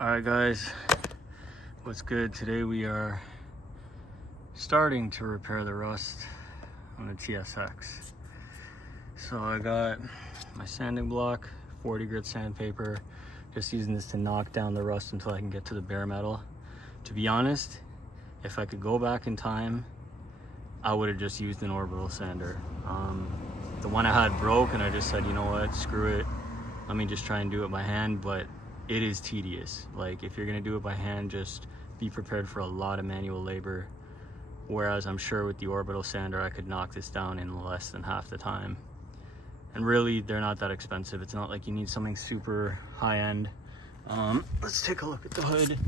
Alright guys, what's good? Today we are starting to repair the rust on the TSX. So I got my sanding block, 40 grit sandpaper, just using this to knock down the rust until I can get to the bare metal. To be honest, if I could go back in time, I would have just used an orbital sander. The one I had broke and I just said, you know what, screw it. Let me just try and do it by hand, but it is tedious. Like, if you're gonna do it by hand, just be prepared for a lot of manual labor. Whereas I'm sure with the orbital sander, I could knock this down in less than half the time. And really, they're not that expensive. It's not like you need something super high end. Let's take a look at the hood.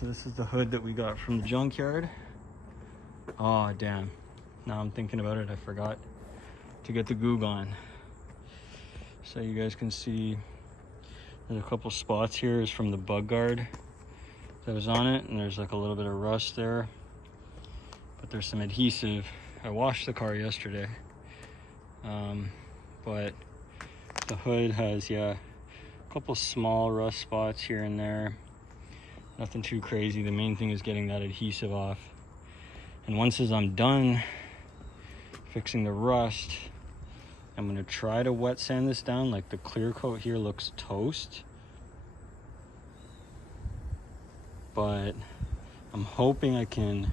So this is the hood that we got from the junkyard. Oh, damn. Now I'm thinking about it, I forgot to get the goog on. So you guys can see there's a couple spots here is from the bug guard that was on it, and there's like a little bit of rust there, but there's some adhesive. I washed the car yesterday, but the hood has, yeah, a couple small rust spots here and there. Nothing too crazy. The main thing is getting that adhesive off. And once as I'm done fixing the rust, I'm gonna try to wet sand this down. Like, the clear coat here looks toast, but I'm hoping I can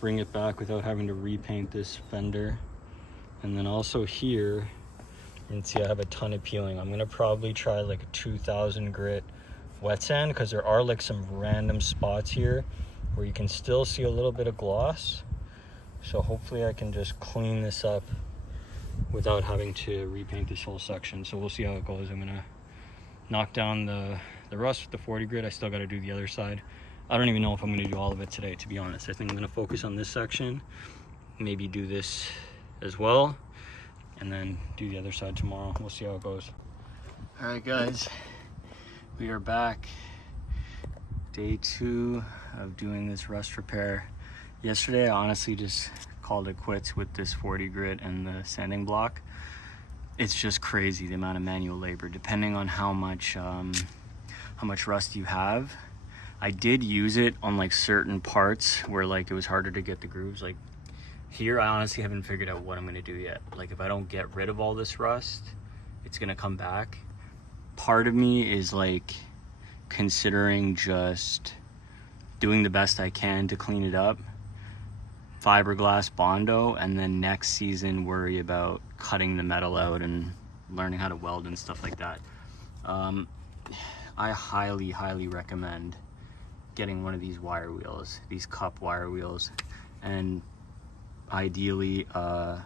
bring it back without having to repaint this fender. And then also here, you can see I have a ton of peeling. I'm gonna probably try like a 2000 grit wet sand, because there are like some random spots here where you can still see a little bit of gloss. So hopefully I can just clean this up without having to repaint this whole section. So we'll see how it goes. I'm gonna knock down the rust with the 40 grit. I still gotta do the other side. I don't even know if I'm gonna do all of it today, to be honest. I think I'm gonna focus on this section, maybe do this as well, and then do the other side tomorrow. We'll see how it goes. All right guys, we are back. Day 2 of doing this rust repair. Yesterday I honestly just called it quits with this 40 grit and the sanding block. It's just crazy the amount of manual labor, depending on how much rust you have. I did use it on like certain parts where like it was harder to get the grooves. Like here, I honestly haven't figured out what I'm gonna do yet. Like, if I don't get rid of all this rust, it's gonna come back. Part of me is like considering just doing the best I can to clean it up, fiberglass Bondo, and then next season worry about cutting the metal out and learning how to weld and stuff like that. I highly recommend getting one of these wire wheels, these cup wire wheels, and ideally a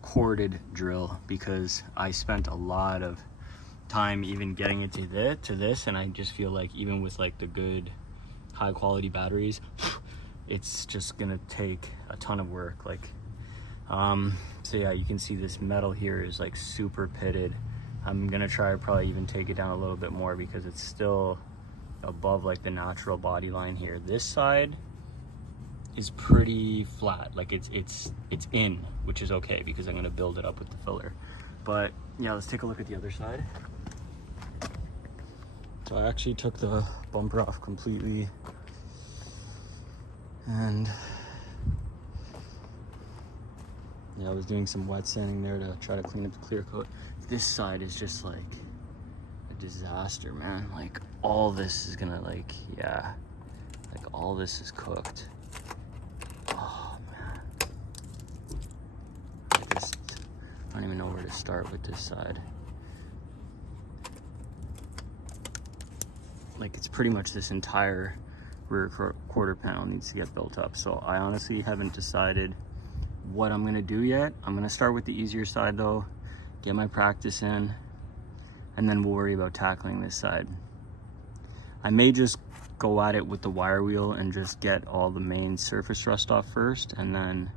corded drill, because I spent a lot of time even getting it to this, and I just feel like even with like the good high quality batteries, it's just gonna take a ton of work. Like, so yeah, you can see this metal here is like super pitted. I'm gonna try to probably even take it down a little bit more, because it's still above like the natural body line here. This side is pretty flat, like it's in, which is okay because I'm gonna build it up with the filler. But yeah, let's take a look at the other side. So I actually took the bumper off completely, and yeah, I was doing some wet sanding there to try to clean up the clear coat. This side is just like a disaster, man. Like, all this is gonna, like, yeah, like all this is cooked. Oh man, I don't even know where to start with this side. Like, it's pretty much this entire rear quarter panel needs to get built up. So I honestly haven't decided what I'm gonna do yet. I'm gonna start with the easier side though, get my practice in, and then we'll worry about tackling this side. I may just go at it with the wire wheel and just get all the main surface rust off first, and then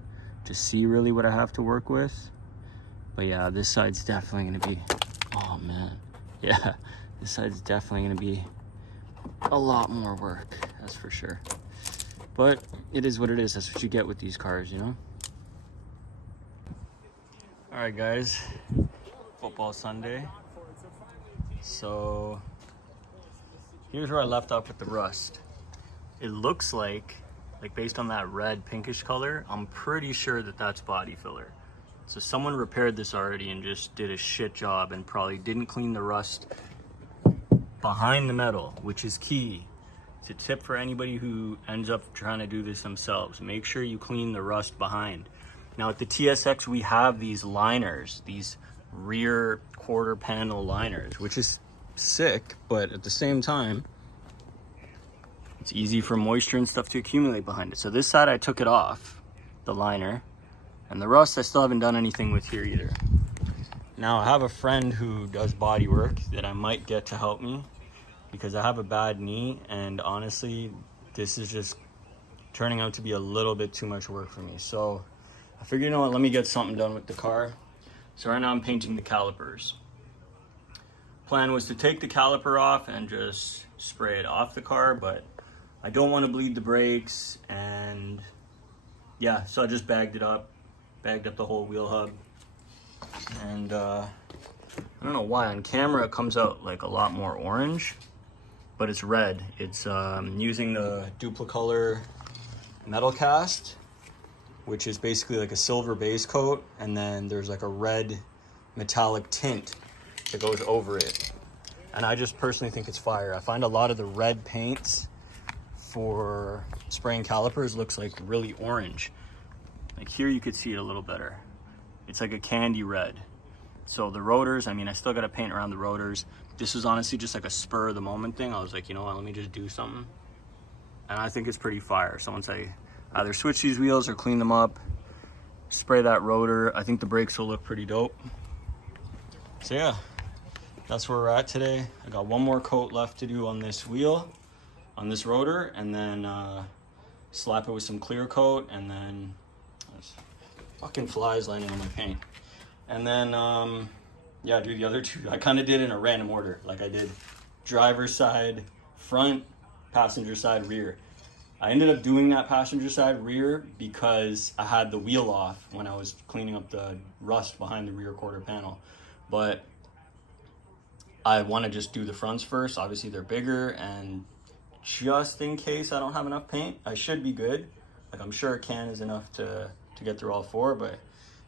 just see really what I have to work with. But yeah, this side's definitely gonna be, oh man, yeah, this side's definitely gonna be a lot more work, that's for sure. But it is what it is. That's what you get with these cars, you know? All right, guys, football Sunday. So here's where I left off with the rust. It looks like based on that red pinkish color, I'm pretty sure that that's body filler. So someone repaired this already and just did a shit job and probably didn't clean the rust behind the metal, which is key. It's a tip for anybody who ends up trying to do this themselves. Make sure you clean the rust behind. Now at the TSX, we have these liners, these rear quarter panel liners, which is sick, but at the same time, it's easy for moisture and stuff to accumulate behind it. So this side, I took it off, the liner, and the rust I still haven't done anything with here either. Now I have a friend who does body work that I might get to help me because I have a bad knee, and honestly, this is just turning out to be a little bit too much work for me. So I figured, you know what, let me get something done with the car. So right now I'm painting the calipers. Plan was to take the caliper off and just spray it off the car, but I don't want to bleed the brakes, and yeah, so I just bagged up the whole wheel hub. And I don't know why on camera it comes out like a lot more orange, but it's red. It's using the Duplicolor metal cast, which is basically like a silver base coat, and then there's like a red metallic tint that goes over it. And I just personally think it's fire. I find a lot of the red paints for spraying calipers looks like really orange. Like here you could see it a little better. It's like a candy red. So the rotors, I mean, I still got to paint around the rotors. This was honestly just like a spur of the moment thing. I was like, you know what, let me just do something. And I think it's pretty fire. So once I either switch these wheels or clean them up, spray that rotor, I think the brakes will look pretty dope. So yeah, that's where we're at today. I got one more coat left to do on this wheel, on this rotor, and then slap it with some clear coat, and then there's fucking flies landing on my paint. And then yeah, do the other two. I kind of did in a random order. Like I did driver's side front, passenger side rear. I ended up doing that passenger side rear because I had the wheel off when I was cleaning up the rust behind the rear quarter panel. But I want to just do the fronts first. Obviously they're bigger, and just in case I don't have enough paint, I should be good. Like I'm sure a can is enough to get through all four, but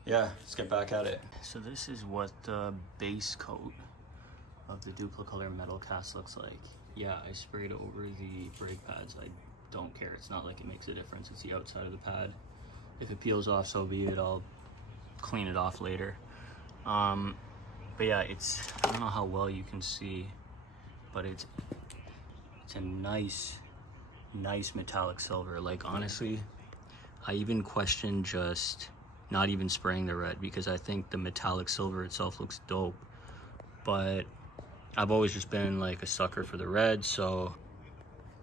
yeah, let's get back at it. So this is what the base coat of the Duplicolor metal cast looks like. Yeah, I sprayed over the brake pads. I don't care. It's not like it makes a difference. It's the outside of the pad. If it peels off, so be it. I'll clean it off later. But yeah, I don't know how well you can see, but it's a nice metallic silver. Like honestly, I even question just not even spraying the red because I think the metallic silver itself looks dope. But I've always just been like a sucker for the red, so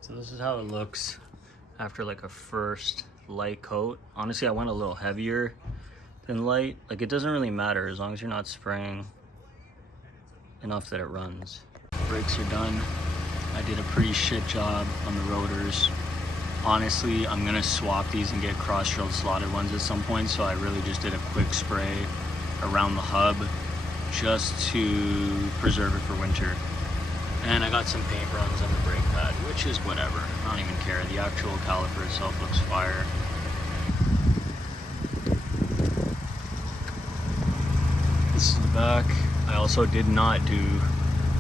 this is how it looks after like a first light coat. Honestly, I went a little heavier than light. Like it doesn't really matter as long as you're not spraying enough that it runs. Brakes are done. I did a pretty shit job on the rotors. Honestly, I'm gonna swap these and get cross-drilled slotted ones at some point, so I really just did a quick spray around the hub just to preserve it for winter. And I got some paint runs on the brake pad, which is whatever. I don't even care. The actual caliper itself looks fire. This is the back. I also did not do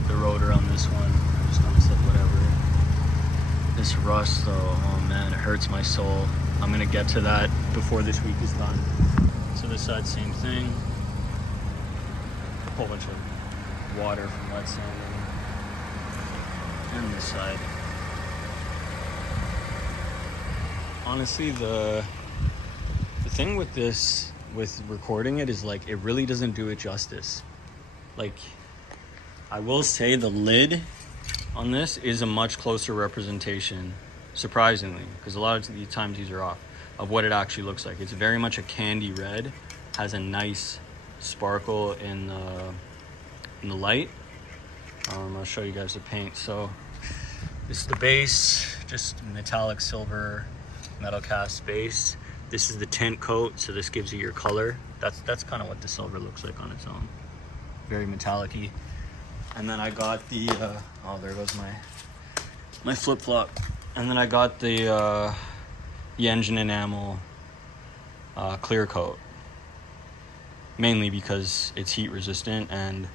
the rotor on this one. I just kind of said whatever. This rust though, oh man, it hurts my soul. I'm gonna get to that before this week is done. So this side, same thing. A whole bunch of water from wet sanding. And this side. Honestly, the thing with this, with recording it, is like it really doesn't do it justice. Like, I will say the lid on this is a much closer representation, surprisingly, because a lot of the times these are off, of what it actually looks like. It's very much a candy red, has a nice sparkle in the light. I'll show you guys the paint. So this is the base, just metallic silver metal cast base. This is the tint coat, so this gives you your color. That's kind of what the silver looks like on its own. Very metallic-y. And then I got the, oh, there goes my my flip-flop. And then I got the engine enamel clear coat, mainly because it's heat resistant, and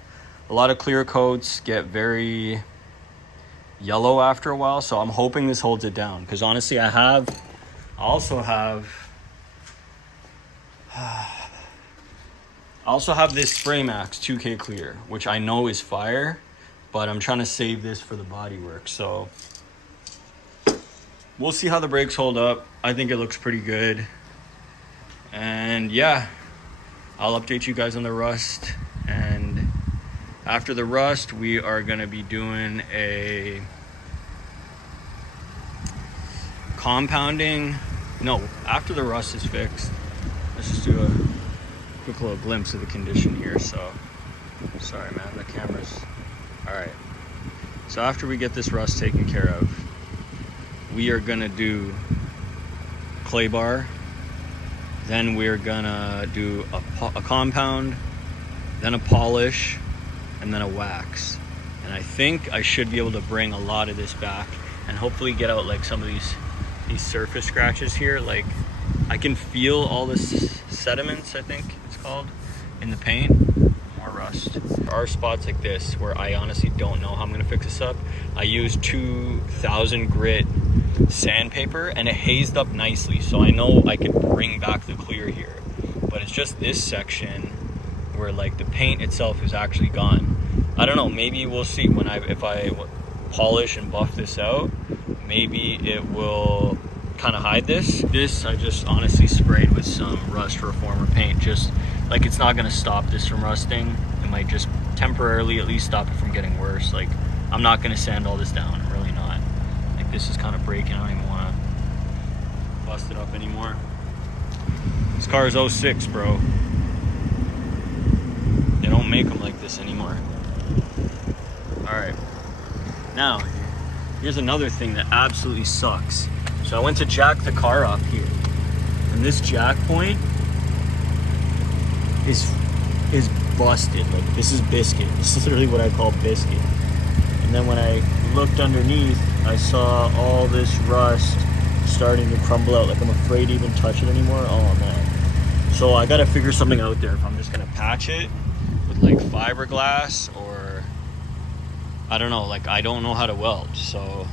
a lot of clear coats get very yellow after a while, so I'm hoping this holds it down, because honestly I also have this Spray Max 2K clear, which I know is fire, but I'm trying to save this for the bodywork. So we'll see how the brakes hold up. I think it looks pretty good. And yeah, I'll update you guys on the rust. And after the rust, we are going to be doing a compounding. No, after the rust is fixed, let's just do a quick little glimpse of the condition here. So sorry man, the camera's all right. So after we get this rust taken care of, we are gonna do clay bar, then we're gonna do a compound, then a polish, and then a wax. And I think I should be able to bring a lot of this back and hopefully get out like some of these surface scratches here. Like I can feel all this sediments, I think it's called, in the paint. More rust. There are spots like this where I honestly don't know how I'm gonna fix this up. I used 2000 grit sandpaper and it hazed up nicely, so I know I can bring back the clear here. But it's just this section where like the paint itself is actually gone. I don't know, maybe we'll see when if I polish and buff this out, maybe it will kind of hide this. This I just honestly sprayed with some rust reformer paint, just like it's not going to stop this from rusting. It might just temporarily at least stop it from getting worse. Like I'm not going to sand all this down, I'm really not. Like this is kind of breaking, I don't even want to bust it up anymore. This car is 06, bro. They don't make them like this anymore. All right, now here's another thing that absolutely sucks. So I went to jack the car up here, and this jack point is busted. Like this is biscuit. This is literally what I call biscuit. And then when I looked underneath, I saw all this rust starting to crumble out. Like I'm afraid to even touch it anymore. Oh man. So I gotta figure something out there. If I'm just gonna patch it with like fiberglass, or I don't know, like I don't know how to weld. So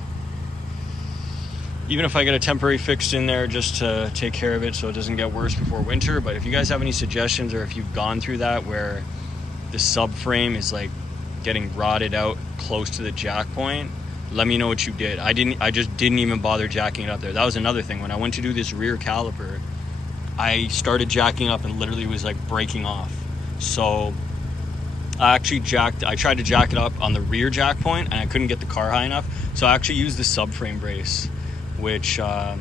even if I get a temporary fix in there just to take care of it so it doesn't get worse before winter. But if you guys have any suggestions, or if you've gone through that where the subframe is like getting rotted out close to the jack point, let me know what you did. I just didn't even bother jacking it up there. That was another thing. When I went to do this rear caliper, I started jacking up and literally was like breaking off. So I tried to jack it up on the rear jack point and I couldn't get the car high enough. So I actually used the subframe brace, which I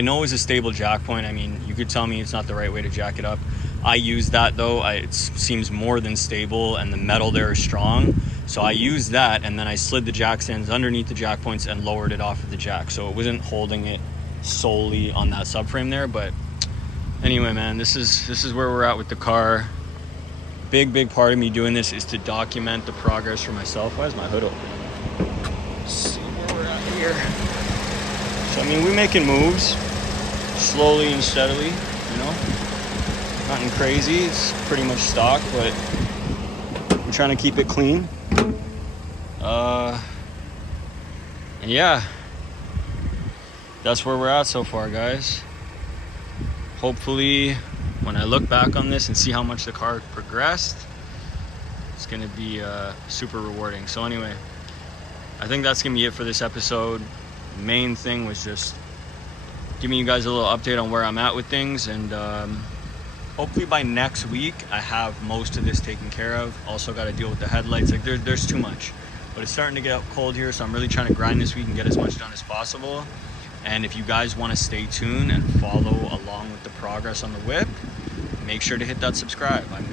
know is a stable jack point. I mean, you could tell me it's not the right way to jack it up. I use that though. It seems more than stable, and the metal there is strong. So I used that, and then I slid the jack stands underneath the jack points and lowered it off of the jack. So it wasn't holding it solely on that subframe there. But anyway, man, this is where we're at with the car. Big part of me doing this is to document the progress for myself. Why is my hood open? Let's see where we're at here. So I mean, we're making moves slowly and steadily, you know, nothing crazy. It's pretty much stock, but I'm trying to keep it clean. And yeah, that's where we're at so far, guys. Hopefully when I look back on this and see how much the car progressed, it's gonna be super rewarding. So anyway, I think that's gonna be it for this episode. The main thing was just giving you guys a little update on where I'm at with things, and hopefully by next week I have most of this taken care of. Also got to deal with the headlights. Like there's too much, but it's starting to get cold here, so I'm really trying to grind this week and get as much done as possible. And if you guys want to stay tuned and follow along with the progress on the whip, make sure to hit that subscribe. I'm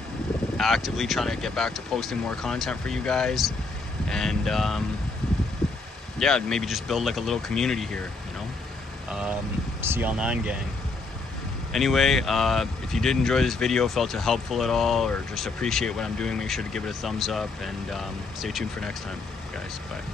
actively trying to get back to posting more content for you guys, and yeah, maybe just build like a little community here, you know, CL9 gang. Anyway, if you did enjoy this video, felt it helpful at all, or just appreciate what I'm doing, make sure to give it a thumbs up, and stay tuned for next time, guys. Bye.